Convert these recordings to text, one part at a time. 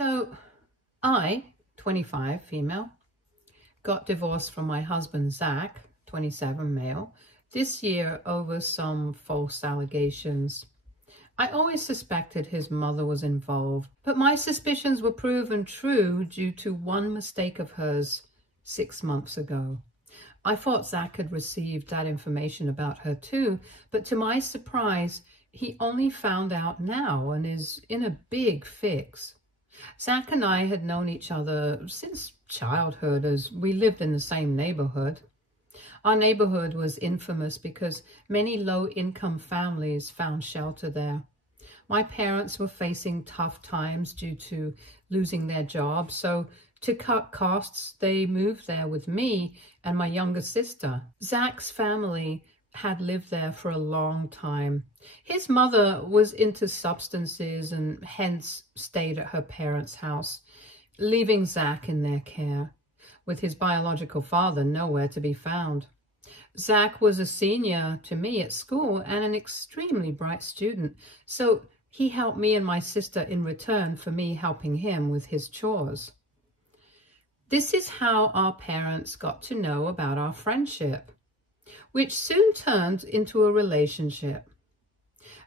So I, 25, female, got divorced from my husband, Zack, 27, male, this year over some false allegations. I always suspected his mother was involved, but my suspicions were proven true due to one mistake of hers 6 months ago. I thought Zack had received that information about her too, but to my surprise, he only found out now and is in a big fix. Zack and I had known each other since childhood as we lived in the same neighborhood. Our neighborhood was infamous because many low-income families found shelter there. My parents were facing tough times due to losing their jobs, so to cut costs, they moved there with me and my younger sister. Zack's family had lived there for a long time. His mother was into substances and hence stayed at her parents' house, leaving Zack in their care, with his biological father nowhere to be found. Zack was a senior to me at school and an extremely bright student, so he helped me and my sister in return for me helping him with his chores. This is how our parents got to know about our friendship, which soon turned into a relationship.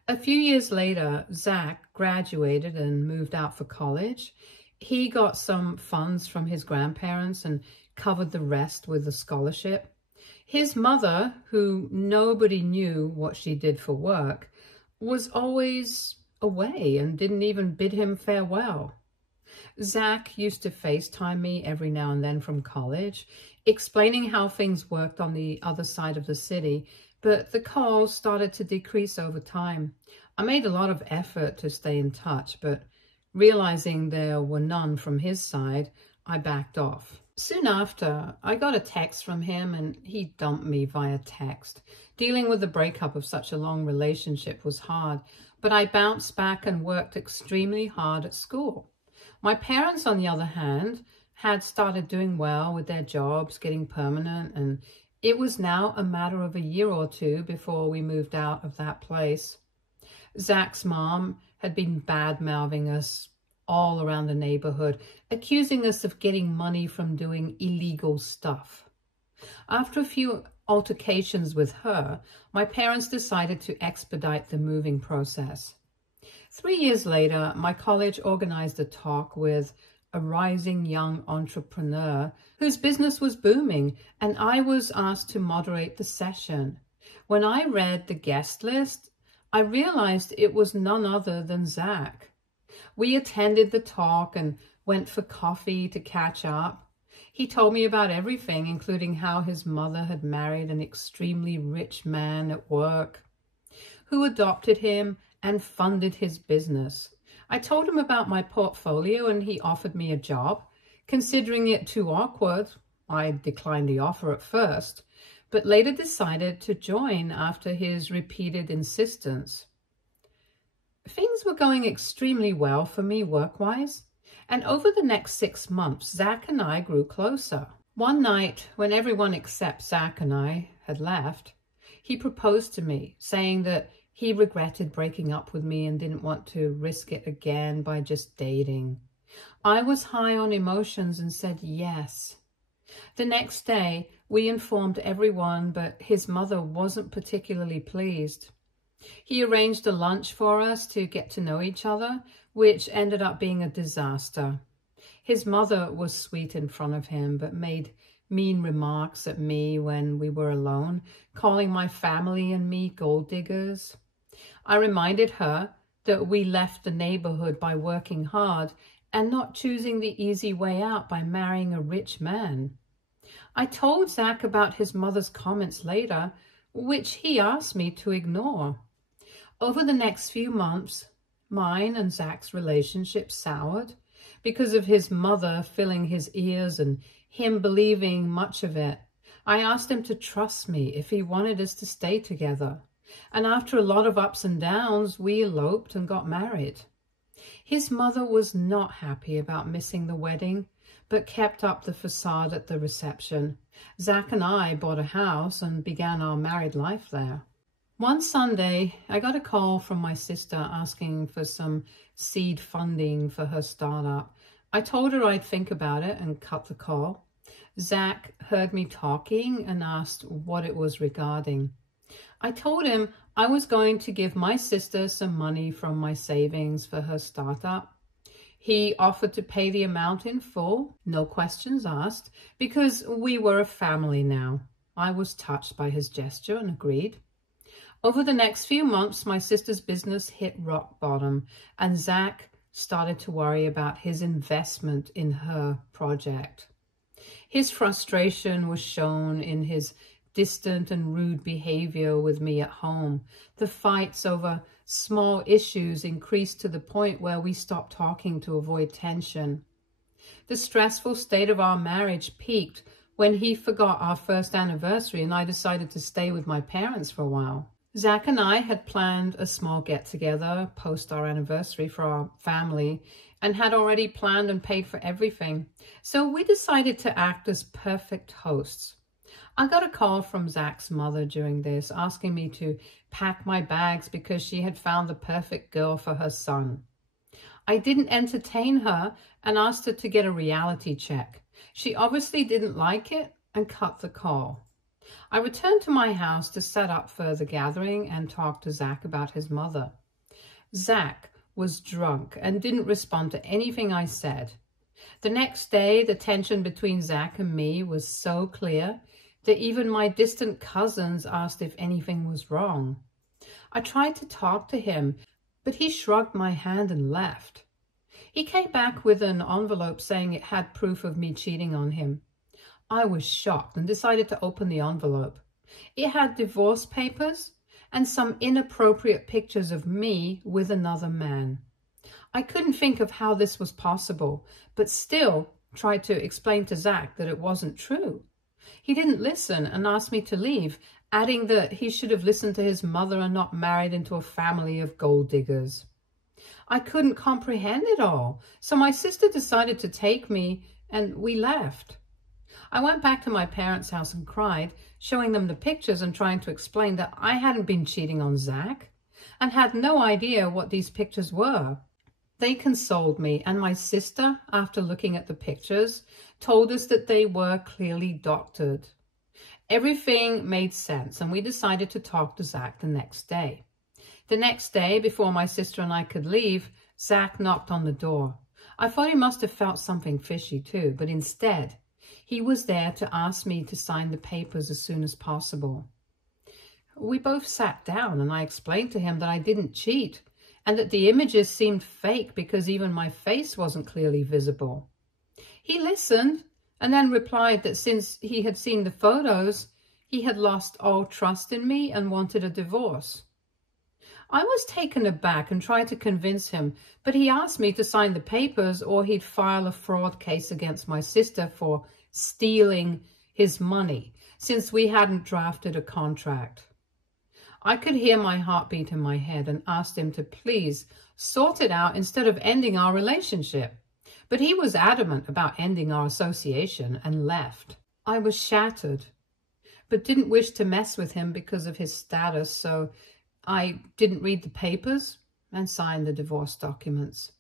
A few years later, Zack graduated and moved out for college. He got some funds from his grandparents and covered the rest with a scholarship. His mother, who nobody knew what she did for work, was always away and didn't even bid him farewell. Zack used to FaceTime me every now and then from college, explaining how things worked on the other side of the city, but the calls started to decrease over time. I made a lot of effort to stay in touch, but realizing there were none from his side, I backed off. Soon after, I got a text from him and he dumped me via text. Dealing with the breakup of such a long relationship was hard, but I bounced back and worked extremely hard at school. My parents, on the other hand, had started doing well with their jobs, getting permanent, and it was now a matter of a year or two before we moved out of that place. Zack's mom had been bad-mouthing us all around the neighborhood, accusing us of getting money from doing illegal stuff. After a few altercations with her, my parents decided to expedite the moving process. 3 years later, my college organized a talk with a rising young entrepreneur whose business was booming, and I was asked to moderate the session. When I read the guest list, I realized it was none other than Zack. We attended the talk and went for coffee to catch up. He told me about everything, including how his mother had married an extremely rich man at work who adopted him and funded his business. I told him about my portfolio and he offered me a job. Considering it too awkward, I declined the offer at first, but later decided to join after his repeated insistence. Things were going extremely well for me work-wise, and over the next 6 months, Zack and I grew closer. One night, when everyone except Zack and I had left, he proposed to me, saying that he regretted breaking up with me and didn't want to risk it again by just dating. I was high on emotions and said yes. The next day, we informed everyone, but his mother wasn't particularly pleased. He arranged a lunch for us to get to know each other, which ended up being a disaster. His mother was sweet in front of him, but made mean remarks at me when we were alone, calling my family and me gold diggers. I reminded her that we left the neighborhood by working hard and not choosing the easy way out by marrying a rich man. I told Zack about his mother's comments later, which he asked me to ignore. Over the next few months, mine and Zack's relationship soured because of his mother filling his ears and him believing much of it. I asked him to trust me if he wanted us to stay together. And after a lot of ups and downs, we eloped and got married. His mother was not happy about missing the wedding, but kept up the facade at the reception. Zack and I bought a house and began our married life there. One Sunday, I got a call from my sister asking for some seed funding for her startup. I told her I'd think about it and cut the call. Zack heard me talking and asked what it was regarding. I told him I was going to give my sister some money from my savings for her startup. He offered to pay the amount in full, no questions asked, because we were a family now. I was touched by his gesture and agreed. Over the next few months, my sister's business hit rock bottom, and Zack started to worry about his investment in her project. His frustration was shown in his distant and rude behavior with me at home. The fights over small issues increased to the point where we stopped talking to avoid tension. The stressful state of our marriage peaked when he forgot our first anniversary and I decided to stay with my parents for a while. Zack and I had planned a small get-together post our anniversary for our family and had already planned and paid for everything. So we decided to act as perfect hosts. I got a call from Zack's mother during this, asking me to pack my bags because she had found the perfect girl for her son. I didn't entertain her and asked her to get a reality check. She obviously didn't like it and cut the call. I returned to my house to set up for the gathering and talk to Zack about his mother. Zack was drunk and didn't respond to anything I said. The next day, the tension between Zack and me was so clear that even my distant cousins asked if anything was wrong. I tried to talk to him, but he shrugged my hand and left. He came back with an envelope saying it had proof of me cheating on him. I was shocked and decided to open the envelope. It had divorce papers and some inappropriate pictures of me with another man. I couldn't think of how this was possible, but still tried to explain to Zack that it wasn't true. He didn't listen and asked me to leave, adding that he should have listened to his mother and not married into a family of gold diggers. I couldn't comprehend it all, so my sister decided to take me and we left. I went back to my parents' house and cried, showing them the pictures and trying to explain that I hadn't been cheating on Zack and had no idea what these pictures were. They consoled me, and my sister, after looking at the pictures, told us that they were clearly doctored. Everything made sense, and we decided to talk to Zack the next day. The next day, before my sister and I could leave, Zack knocked on the door. I thought he must have felt something fishy too, but instead, he was there to ask me to sign the papers as soon as possible. We both sat down, and I explained to him that I didn't cheat, and that the images seemed fake because even my face wasn't clearly visible. He listened and then replied that since he had seen the photos, he had lost all trust in me and wanted a divorce. I was taken aback and tried to convince him, but he asked me to sign the papers or he'd file a fraud case against my sister for stealing his money, since we hadn't drafted a contract. I could hear my heartbeat in my head and asked him to please sort it out instead of ending our relationship. But he was adamant about ending our association and left. I was shattered, but didn't wish to mess with him because of his status, so I didn't read the papers and signed the divorce documents.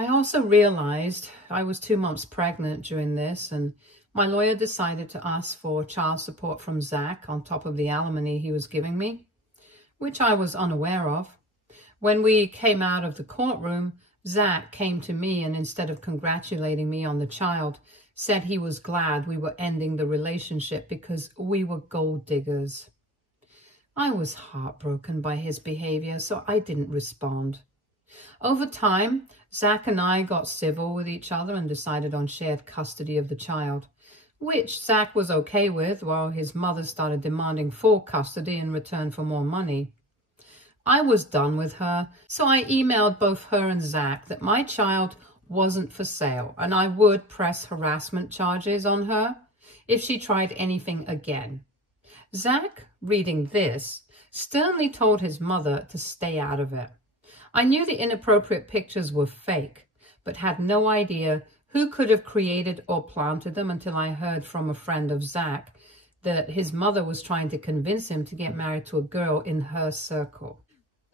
I also realized I was 2 months pregnant during this, and my lawyer decided to ask for child support from Zack on top of the alimony he was giving me, which I was unaware of. When we came out of the courtroom, Zack came to me and instead of congratulating me on the child, said he was glad we were ending the relationship because we were gold diggers. I was heartbroken by his behavior, so I didn't respond. Over time, Zack and I got civil with each other and decided on shared custody of the child, which Zack was okay with, while his mother started demanding full custody in return for more money. I was done with her, so I emailed both her and Zack that my child wasn't for sale and I would press harassment charges on her if she tried anything again. Zack, reading this, sternly told his mother to stay out of it. I knew the inappropriate pictures were fake, but had no idea who could have created or planted them until I heard from a friend of Zack that his mother was trying to convince him to get married to a girl in her circle.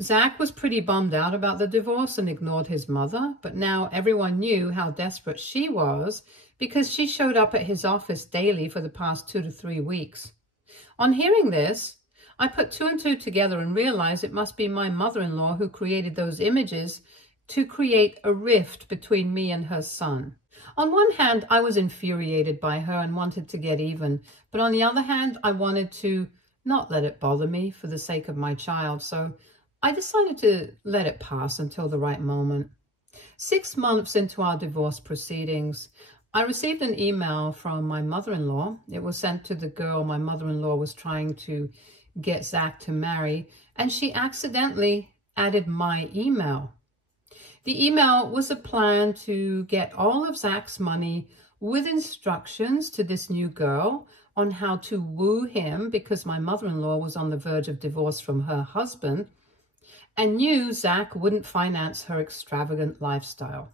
Zack was pretty bummed out about the divorce and ignored his mother, but now everyone knew how desperate she was because she showed up at his office daily for the past 2 to 3 weeks. On hearing this, I put 2 and 2 together and realized it must be my mother-in-law who created those images to create a rift between me and her son. On one hand, I was infuriated by her and wanted to get even, but on the other hand, I wanted to not let it bother me for the sake of my child, so I decided to let it pass until the right moment. 6 months into our divorce proceedings, I received an email from my mother-in-law. It was sent to the girl my mother-in-law was trying to get Zack to marry, and she accidentally added my email. The email was a plan to get all of Zack's money with instructions to this new girl on how to woo him because my mother-in-law was on the verge of divorce from her husband and knew Zack wouldn't finance her extravagant lifestyle.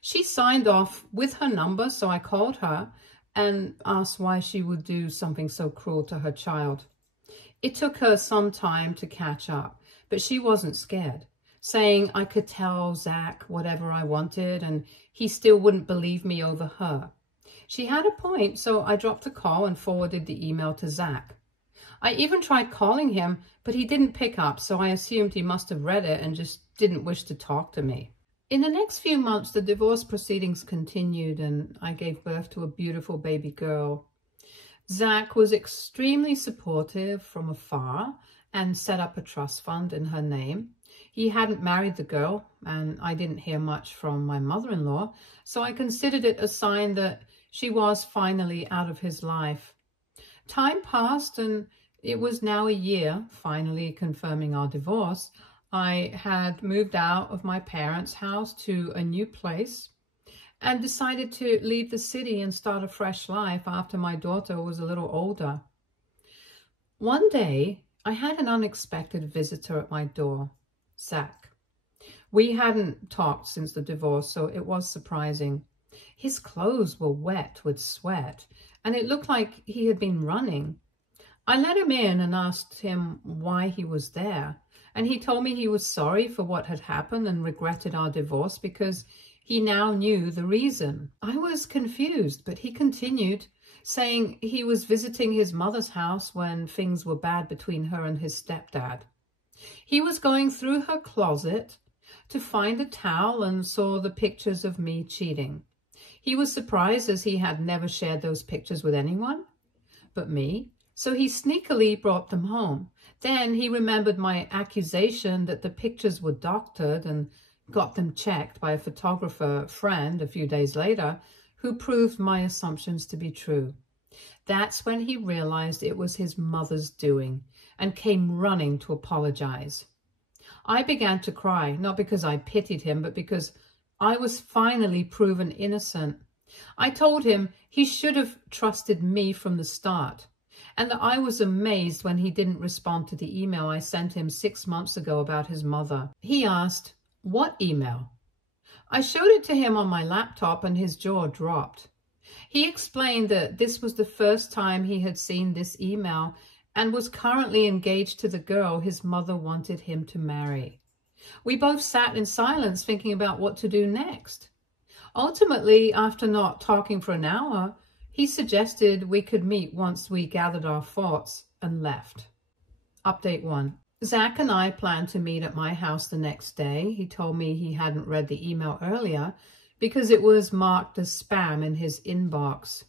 She signed off with her number, so I called her and asked why she would do something so cruel to her child. It took her some time to catch up, but she wasn't scared, saying I could tell Zack whatever I wanted and he still wouldn't believe me over her. She had a point, so I dropped the call and forwarded the email to Zack. I even tried calling him, but he didn't pick up, so I assumed he must have read it and just didn't wish to talk to me. In the next few months, the divorce proceedings continued and I gave birth to a beautiful baby girl. Zack was extremely supportive from afar and set up a trust fund in her name. He hadn't married the girl and I didn't hear much from my mother-in-law, so I considered it a sign that she was finally out of his life. Time passed and it was now a year, finally confirming our divorce. I had moved out of my parents' house to a new place and decided to leave the city and start a fresh life after my daughter was a little older. One day, I had an unexpected visitor at my door, Zack. We hadn't talked since the divorce, so it was surprising. His clothes were wet with sweat, and it looked like he had been running. I let him in and asked him why he was there, and he told me he was sorry for what had happened and regretted our divorce because he now knew the reason. I was confused, but he continued, saying he was visiting his mother's house when things were bad between her and his stepdad. He was going through her closet to find a towel and saw the pictures of me cheating. He was surprised as he had never shared those pictures with anyone but me, so he sneakily brought them home. Then he remembered my accusation that the pictures were doctored and got them checked by a photographer friend a few days later who proved my assumptions to be true. That's when he realized it was his mother's doing and came running to apologize. I began to cry, not because I pitied him, but because I was finally proven innocent. I told him he should have trusted me from the start, and that I was amazed when he didn't respond to the email I sent him 6 months ago about his mother. He asked, "What email?" I showed it to him on my laptop and his jaw dropped. He explained that this was the first time he had seen this email and was currently engaged to the girl his mother wanted him to marry. We both sat in silence thinking about what to do next. Ultimately, after not talking for an hour, he suggested we could meet once we gathered our thoughts and left. Update 1. Zack and I planned to meet at my house the next day. He told me he hadn't read the email earlier because it was marked as spam in his inbox.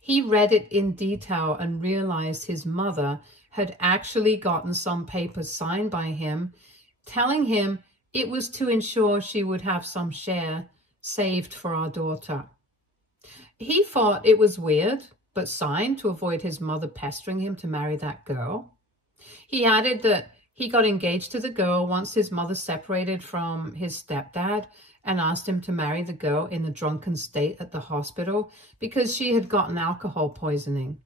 He read it in detail and realized his mother had actually gotten some papers signed by him, telling him it was to ensure she would have some share saved for our daughter. He thought it was weird, but signed to avoid his mother pestering him to marry that girl. He added that he got engaged to the girl once his mother separated from his stepdad and asked him to marry the girl in a drunken state at the hospital because she had gotten alcohol poisoning.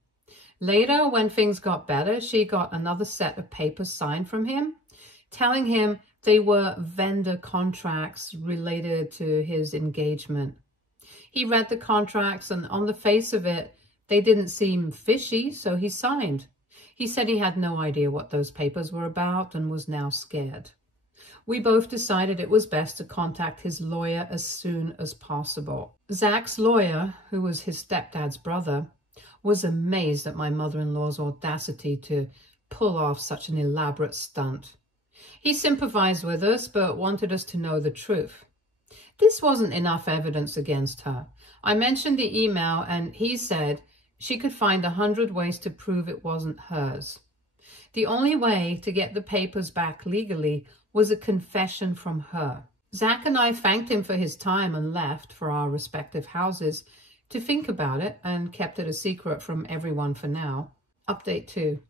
Later, when things got better, she got another set of papers signed from him, telling him they were vendor contracts related to his engagement. He read the contracts, and on the face of it, They didn't seem fishy, so he signed. He said he had no idea what those papers were about and was now scared. We both decided it was best to contact his lawyer as soon as possible. Zack's lawyer, who was his stepdad's brother, was amazed at my mother-in-law's audacity to pull off such an elaborate stunt. He sympathized with us, but wanted us to know the truth. This wasn't enough evidence against her. I mentioned the email, and he said she could find 100 ways to prove it wasn't hers. The only way to get the papers back legally was a confession from her. Zack and I thanked him for his time and left for our respective houses to think about it and kept it a secret from everyone for now. Update 2.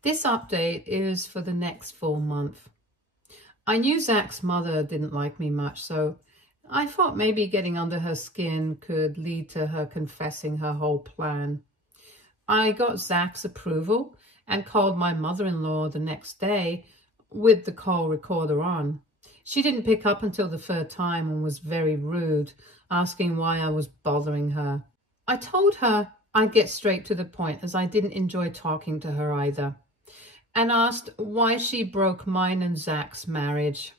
This update is for the next full month. I knew Zack's mother didn't like me much, so I thought maybe getting under her skin could lead to her confessing her whole plan. I got Zack's approval and called my mother-in-law the next day with the call recorder on. She didn't pick up until the third time and was very rude, asking why I was bothering her. I told her I'd get straight to the point, as I didn't enjoy talking to her either, and asked why she broke mine and Zack's marriage.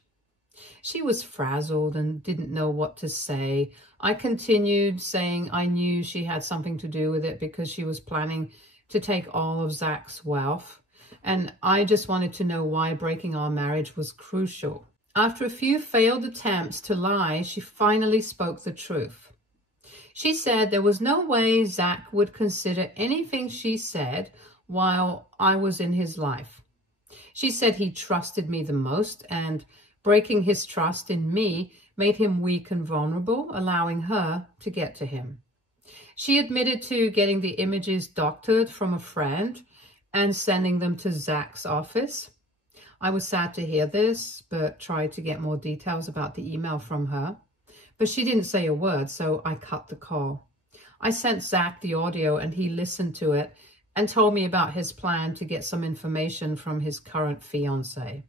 She was frazzled and didn't know what to say. I continued saying I knew she had something to do with it because she was planning to take all of Zack's wealth, and I just wanted to know why breaking our marriage was crucial. After a few failed attempts to lie, she finally spoke the truth. She said there was no way Zack would consider anything she said while I was in his life. She said he trusted me the most, and breaking his trust in me made him weak and vulnerable, allowing her to get to him. She admitted to getting the images doctored from a friend and sending them to Zack's office. I was sad to hear this, but tried to get more details about the email from her. But she didn't say a word, so I cut the call. I sent Zack the audio, and he listened to it and told me about his plan to get some information from his current fiancée.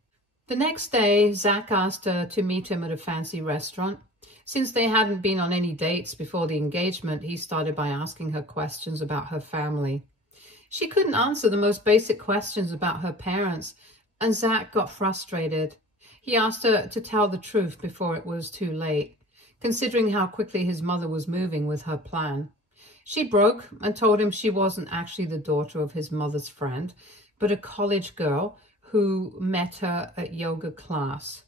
The next day, Zack asked her to meet him at a fancy restaurant. Since they hadn't been on any dates before the engagement, he started by asking her questions about her family. She couldn't answer the most basic questions about her parents, and Zack got frustrated. He asked her to tell the truth before it was too late, considering how quickly his mother was moving with her plan. She broke and told him she wasn't actually the daughter of his mother's friend, but a college girl who met her at yoga class.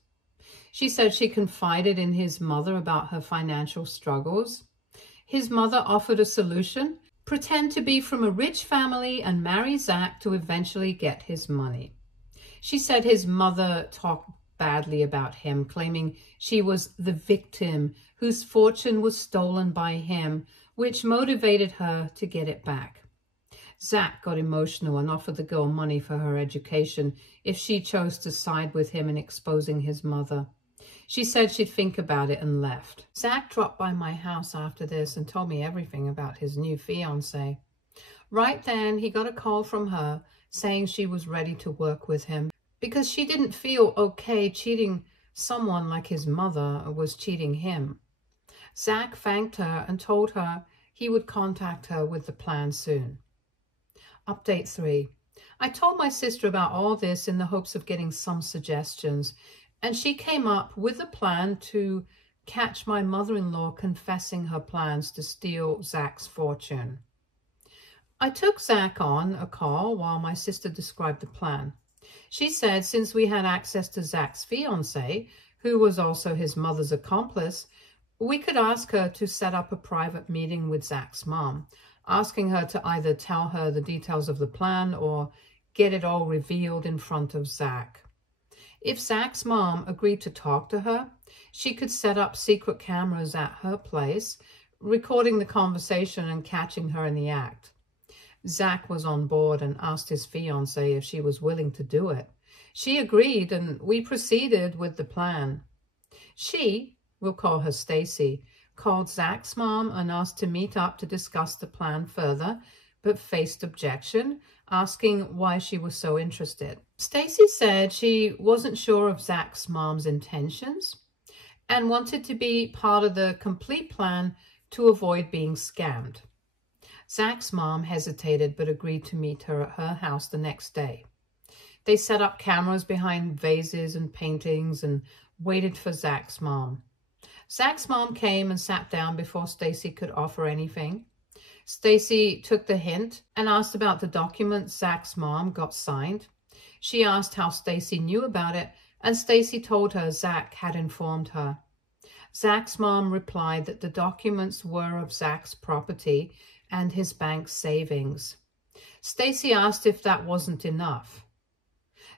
She said she confided in his mother about her financial struggles. His mother offered a solution: pretend to be from a rich family and marry Zack to eventually get his money. She said his mother talked badly about him, claiming she was the victim whose fortune was stolen by him, which motivated her to get it back. Zack got emotional and offered the girl money for her education if she chose to side with him in exposing his mother. She said she'd think about it and left. Zack dropped by my house after this and told me everything about his new fiancée. Right then, he got a call from her saying she was ready to work with him because she didn't feel okay cheating someone like his mother was cheating him. Zack thanked her and told her he would contact her with the plan soon. Update 3. I told my sister about all this in the hopes of getting some suggestions, and she came up with a plan to catch my mother-in-law confessing her plans to steal Zack's fortune. I took Zack on a call while my sister described the plan. She said since we had access to Zack's fiancée, who was also his mother's accomplice, we could ask her to set up a private meeting with Zack's mom, asking her to either tell her the details of the plan or get it all revealed in front of Zack. If Zack's mom agreed to talk to her, she could set up secret cameras at her place, recording the conversation and catching her in the act. Zack was on board and asked his fiancée if she was willing to do it. She agreed, and we proceeded with the plan. She, we'll call her Stacy, called Zack's mom and asked to meet up to discuss the plan further, but faced objection, asking why she was so interested. Stacy said she wasn't sure of Zack's mom's intentions and wanted to be part of the complete plan to avoid being scammed. Zack's mom hesitated but agreed to meet her at her house the next day. They set up cameras behind vases and paintings and waited for Zack's mom. Zack's mom came and sat down before Stacy could offer anything. Stacy took the hint and asked about the document Zack's mom got signed. She asked how Stacy knew about it, and Stacy told her Zack had informed her. Zack's mom replied that the documents were of Zack's property and his bank savings. Stacy asked if that wasn't enough.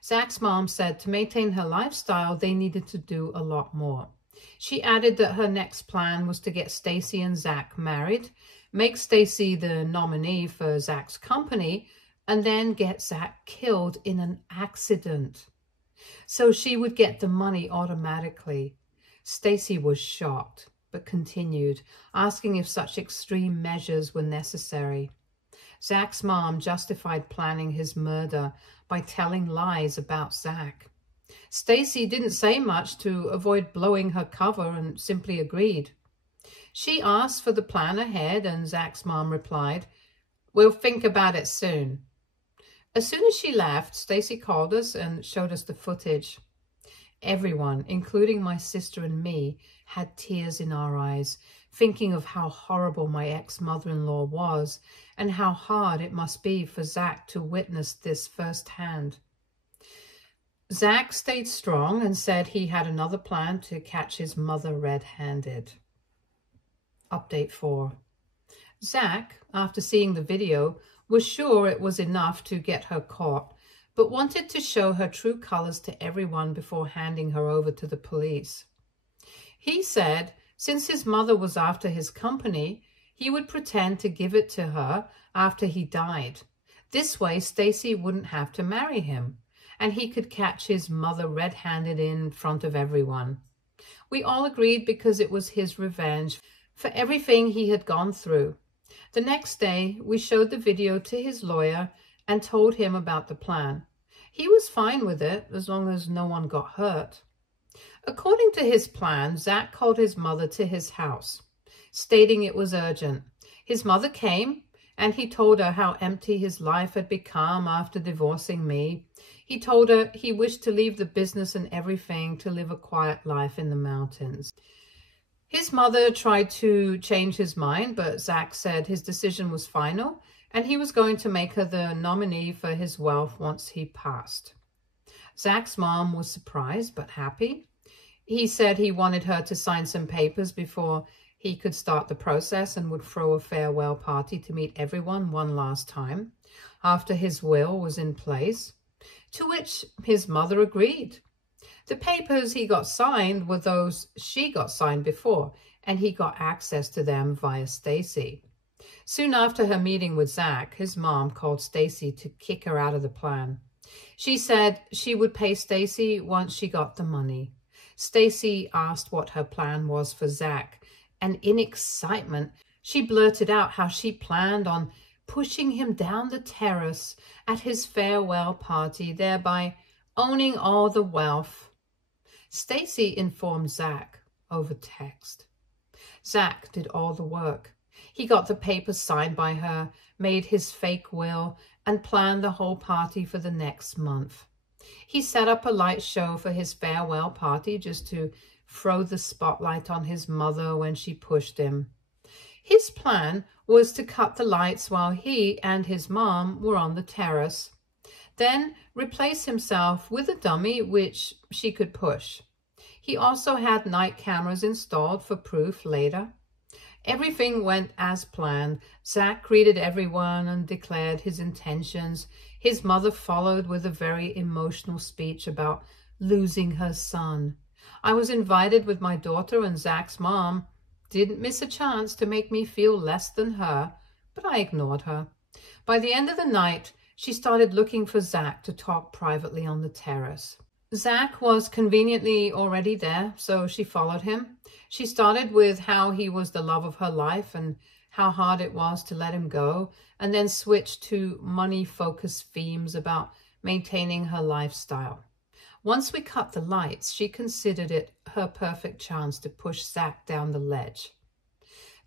Zack's mom said to maintain her lifestyle, they needed to do a lot more. She added that her next plan was to get Stacy and Zack married, make Stacy the nominee for Zack's company, and then get Zack killed in an accident. So she would get the money automatically. Stacy was shocked, but continued, asking if such extreme measures were necessary. Zack's mom justified planning his murder by telling lies about Zack. Stacy didn't say much to avoid blowing her cover and simply agreed. She asked for the plan ahead, and Zack's mom replied, "We'll think about it soon." As soon as she left, Stacy called us and showed us the footage. Everyone, including my sister and me, had tears in our eyes, thinking of how horrible my ex-mother-in-law was and how hard it must be for Zack to witness this firsthand. Zack stayed strong and said he had another plan to catch his mother red-handed. Update 4. Zack, after seeing the video, was sure it was enough to get her caught, but wanted to show her true colors to everyone before handing her over to the police. He said since his mother was after his company, he would pretend to give it to her after he died. This way, Stacy wouldn't have to marry him, and he could catch his mother red-handed in front of everyone. We all agreed because it was his revenge for everything he had gone through. The next day, we showed the video to his lawyer and told him about the plan. He was fine with it as long as no one got hurt. According to his plan, Zack called his mother to his house, stating it was urgent. His mother came, and he told her how empty his life had become after divorcing me. He told her he wished to leave the business and everything to live a quiet life in the mountains. His mother tried to change his mind, but Zack said his decision was final, and he was going to make her the nominee for his wealth once he passed. Zack's mom was surprised but happy. He said he wanted her to sign some papers before he could start the process and would throw a farewell party to meet everyone one last time after his will was in place, to which his mother agreed. The papers he got signed were those she got signed before, and he got access to them via Stacy. Soon after her meeting with Zack, his mom called Stacy to kick her out of the plan. She said she would pay Stacy once she got the money. Stacy asked what her plan was for Zack, and in excitement, she blurted out how she planned on pushing him down the terrace at his farewell party, thereby owning all the wealth. Stacy informed Zack over text. Zack did all the work. He got the papers signed by her, made his fake will, and planned the whole party for the next month. He set up a light show for his farewell party just to throw the spotlight on his mother when she pushed him. His plan was to cut the lights while he and his mom were on the terrace, then replace himself with a dummy which she could push. He also had night cameras installed for proof later. Everything went as planned. Zack greeted everyone and declared his intentions. His mother followed with a very emotional speech about losing her son. I was invited with my daughter, and Zack's mom didn't miss a chance to make me feel less than her, but I ignored her. By the end of the night, she started looking for Zack to talk privately on the terrace. Zack was conveniently already there, so she followed him. She started with how he was the love of her life and how hard it was to let him go, and then switched to money-focused themes about maintaining her lifestyle. Once we cut the lights, she considered it her perfect chance to push Zack down the ledge.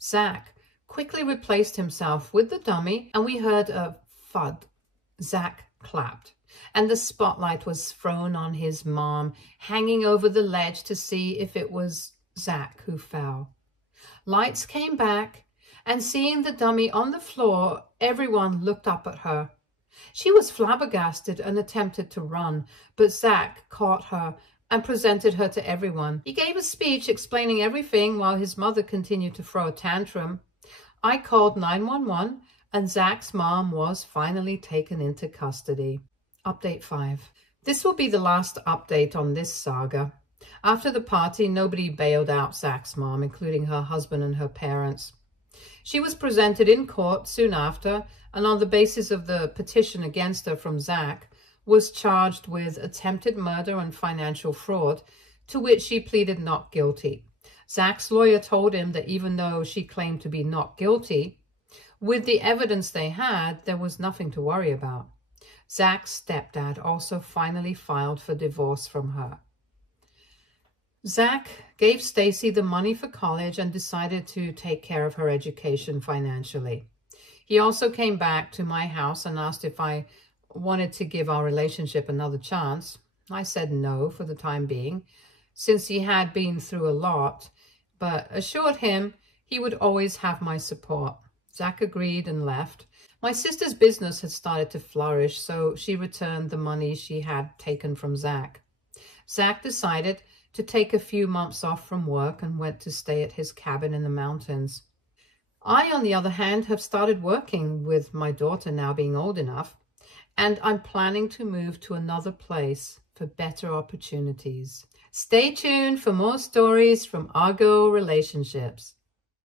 Zack quickly replaced himself with the dummy, and we heard a thud. Zack clapped, and the spotlight was thrown on his mom, hanging over the ledge to see if it was Zack who fell. Lights came back, and seeing the dummy on the floor, everyone looked up at her. She was flabbergasted and attempted to run, but Zack caught her and presented her to everyone. He gave a speech explaining everything while his mother continued to throw a tantrum. I called 911, and Zack's mom was finally taken into custody. Update 5. This will be the last update on this saga. After the party, nobody bailed out Zack's mom, including her husband and her parents. She was presented in court soon after, and on the basis of the petition against her from Zack, was charged with attempted murder and financial fraud, to which she pleaded not guilty. Zack's lawyer told him that even though she claimed to be not guilty, with the evidence they had, there was nothing to worry about. Zack's stepdad also finally filed for divorce from her. Zack gave Stacy the money for college and decided to take care of her education financially. He also came back to my house and asked if I wanted to give our relationship another chance. I said no for the time being, since he had been through a lot, but assured him he would always have my support. Zack agreed and left. My sister's business had started to flourish, so she returned the money she had taken from Zack. Zack decided to take a few months off from work and went to stay at his cabin in the mountains. I, on the other hand, have started working, with my daughter now being old enough, and I'm planning to move to another place for better opportunities. Stay tuned for more stories from Argo Relationships.